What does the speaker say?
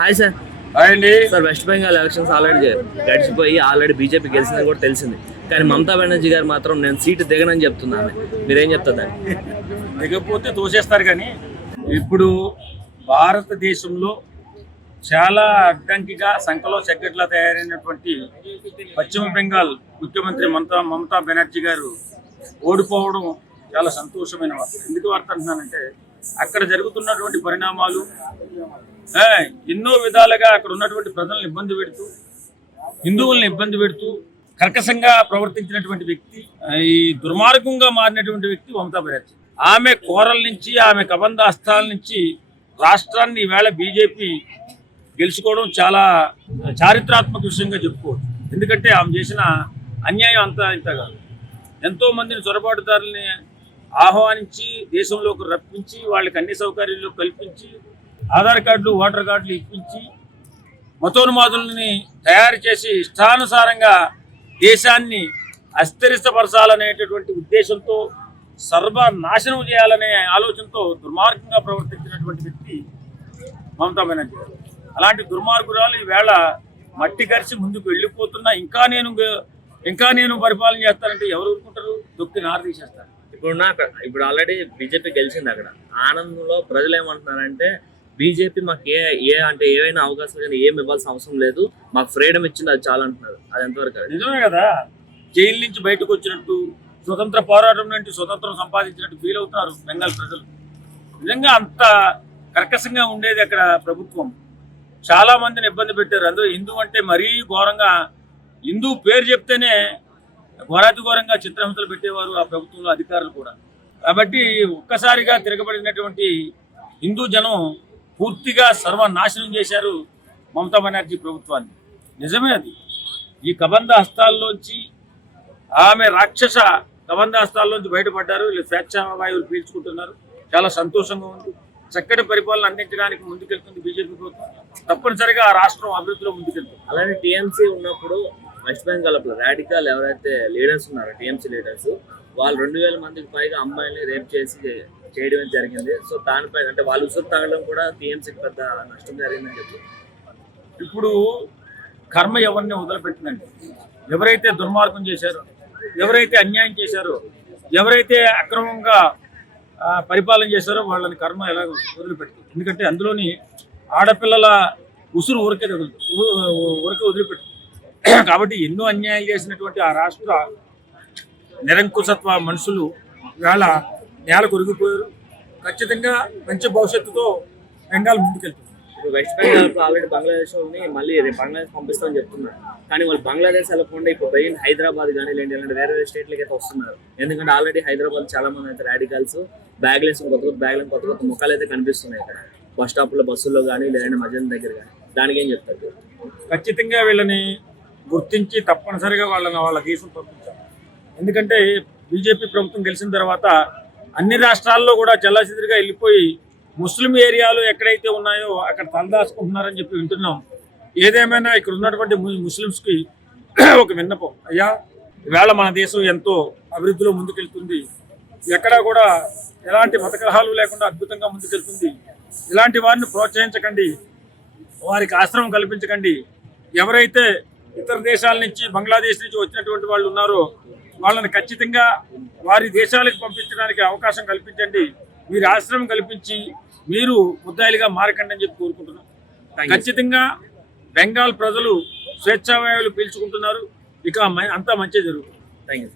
Hi sir. Hi అండి. Sir, west Bengal elections గడిచిపోయి already BJP గెలిచిందని కూడా తెలిసింది. కానీ మమతా బెనర్జీ గారు మాత్రం నేను సీటు దిగనని చెప్తున్నాను. మీరేం చెప్తారు? దిగపోతే తోసేస్తారు. కానీ ఇప్పుడు భారతదేశంలో చాలా అడ్డంకిగా సంఖలో సెక్రటరీలా తయారైనటువంటి పశ్చిమ బెంగాల్ ముఖ్యమంత్రి మమతా బెనర్జీ గారు ఓడిపోవడం చాలా సంతోషమైన వార్త. ఎందుకు వార్త అంటున్నానంటే అక్కడ జరుగుతున్నటువంటి పరిణామాలు ఎన్నో విధాలుగా అక్కడ ఉన్నటువంటి ప్రజలను ఇబ్బంది పెడుతూ, హిందువులను ఇబ్బంది పెడుతూ కర్కశంగా ప్రవర్తించినటువంటి వ్యక్తి, ఈ దుర్మార్గంగా మారినటువంటి వ్యక్తి మమతా బెనర్జీ. ఆమె కోరల నుంచి, ఆమె కబంధ హస్తాల నుంచి రాష్ట్రాన్ని ఈవేళ బీజేపీ గెలుచుకోవడం చాలా చారిత్రాత్మక విషయంగా చెప్పుకోవచ్చు. ఎందుకంటే ఆమె చేసిన అన్యాయం అంతా ఇంత కాదు. ఎంతో మందిని చొరబాటుదారుల్ని ఆహ్వానించి దేశంలోకి రప్పించి వాళ్ళకి అన్ని సౌకర్యాలు కల్పించి ఆధార్ కార్డులు, ఓటర్ కార్డులు ఇప్పించి మతోన్మాదుల్ని తయారు చేసి ఇష్టానుసారంగా దేశాన్ని అస్థిరపరచాలనేటటువంటి ఉద్దేశంతో సర్వనాశనం చేయాలనే ఆలోచనతో దుర్మార్గంగా ప్రవర్తించినటువంటి వ్యక్తి మమతా బెనర్జీ గారు. అలాంటి దుర్మార్గురాలు ఈవేళ మట్టి కరిచి ముందుకు వెళ్ళిపోతున్నా ఇంకా నేను పరిపాలన చేస్తానంటే ఎవరు ఊరుకుంటారు? దొక్కి నారు తీసేస్తారు. ఇప్పుడు ఆల్రెడీ బీజేపీ గెలిచింది. అక్కడ ఆనందంలో ప్రజలు ఏమంటున్నారంటే బీజేపీ మాకు ఏవైనా అవకాశాలు కానీ ఏమి ఇవ్వాల్సిన అవసరం లేదు, మాకు ఫ్రీడమ్ ఇచ్చింది, అది చాలా అంటున్నారు. అది ఎంతవరకు? నిజమే కదా. జైలు నుంచి బయటకు వచ్చినట్టు, స్వతంత్ర పోరాటం నుండి స్వతంత్రం సంపాదించినట్టు ఫీల్ అవుతున్నారు బెంగాల్ ప్రజలు. నిజంగా అంత కర్కశంగా ఉండేది అక్కడ ప్రభుత్వం. చాలా మందిని ఇబ్బంది పెట్టారు. అందులో హిందూ అంటే మరీ ఘోరంగా, హిందూ పేరు చెప్తేనే ఘోరాతి ఘోరంగా చిత్రహింసలు పెట్టేవారు ఆ ప్రభుత్వంలో అధికారులు కూడా. కాబట్టి ఒక్కసారిగా తిరగబడినటువంటి హిందూ జనం పూర్తిగా సర్వనాశనం చేశారు మమతా బెనర్జీ ప్రభుత్వాన్ని. నిజమే అది. ఈ కబంధ హస్తాల్లోంచి, ఆమె రాక్షస కబంధ హస్తాల్లోంచి బయటపడ్డారు. వీళ్ళు స్వేచ్ఛా వాయువులు పీల్చుకుంటున్నారు. చాలా సంతోషంగా ఉంది. చక్కటి పరిపాలన అందించడానికి ముందుకెళ్తుంది బీజేపీ ప్రభుత్వం. తప్పనిసరిగా ఆ రాష్ట్రం అభివృద్ధిలో ముందుకెళ్తుంది. అలానే టీఎంసీ ఉన్నప్పుడు వెస్ట్ బెంగాల్ రాడికల్ ఎవరైతే లీడర్స్ ఉన్నారో, టీఎంసీ లీడర్స్, వాళ్ళు 2000 మందికి పైగా అమ్మాయిల్ని రేప్ చేయడం జరిగింది. సో దానిపై అంటే వాళ్ళు ఉసురు తగలడం కూడా టీఎంసీకి పెద్ద నష్టం జరిగిందని చెప్పి ఇప్పుడు కర్మ ఎవరిని వదిలిపెట్టిందండి. ఎవరైతే దుర్మార్గం చేశారో, ఎవరైతే అన్యాయం చేశారో, ఎవరైతే అక్రమంగా పరిపాలన చేశారో వాళ్ళని కర్మ ఎలా వదిలిపెట్టింది. ఎందుకంటే అందులోని ఆడపిల్లల ఉసురు ఊరికే వదిలిపెట్టింది. కాబట్టి ఎన్నో అన్యాయాలు చేసినటువంటి ఆ రాష్ట్ర నిరంకుశత్వ మనుషులు ఇవాళ నేల కొరిగిపోయారు. ఖచ్చితంగా మంచి భవిష్యత్తుతో బెంగాల్ ముందుకెళ్తుంది. ఇప్పుడు వెస్ట్ బెంగాల్ ఆల్రెడీ బంగ్లాదేశ్ మళ్ళీ బంగ్లాదేశ్ పంపిస్తామని చెప్తున్నారు. కానీ వాళ్ళు బంగ్లాదేశ్ వెళ్ళకుండా ఇప్పుడు పోయి హైదరాబాద్ కానీ ఇలాంటి వేరే స్టేట్లకి అయితే వస్తున్నారు. ఎందుకంటే ఆల్రెడీ హైదరాబాద్ చాలా మంది అయితే రాడికల్స్ బ్యాగ్లు కొత్త కొత్త ముఖాలు అయితే కనిపిస్తున్నాయి ఇక్కడ బస్ స్టాప్లో, బస్సుల్లో కానీ లేదంటే మధ్యాహ్నం దగ్గర కానీ. దానికి ఏం చెప్తారు? ఖచ్చితంగా వీళ్ళని గుర్తించి తప్పనిసరిగా వాళ్ళ దేశం పంపించాలి. ఎందుకంటే బీజేపీ ప్రభుత్వం గెలిచిన తర్వాత అన్ని రాష్ట్రాల్లో కూడా చెల్లాచెదురుగా వెళ్ళిపోయి ముస్లిం ఏరియాలు ఎక్కడైతే ఉన్నాయో అక్కడ తలదాచుకుంటున్నారని చెప్పి వింటున్నాం. ఏదేమైనా ఇక్కడ ఉన్నటువంటి ముస్లిమ్స్కి ఒక విన్నపం, అయ్యా ఈవేళ మన దేశం ఎంతో అభివృద్ధిలో ముందుకెళ్తుంది. ఎక్కడా కూడా ఎలాంటి మతకలహాలు లేకుండా అద్భుతంగా ముందుకెళ్తుంది. ఇలాంటి వారిని ప్రోత్సహించకండి, వారికి ఆశ్రమం కల్పించకండి. ఎవరైతే ఇతర దేశాల నుంచి, బంగ్లాదేశ్ నుంచి వచ్చినటువంటి వాళ్ళు ఉన్నారో వాళ్ళని ఖచ్చితంగా వారి దేశాలకు పంపించడానికి అవకాశం కల్పించండి. మీరు ఆశ్రమం కల్పించి మీరు ముద్దాయిలుగా మారకండి అని చెప్పి కోరుకుంటున్నాం. ఖచ్చితంగా బెంగాల్ ప్రజలు స్వేచ్ఛావాయువులు పీల్చుకుంటున్నారు. ఇక అంతా మంచి జరుగుతుంది. Thank you.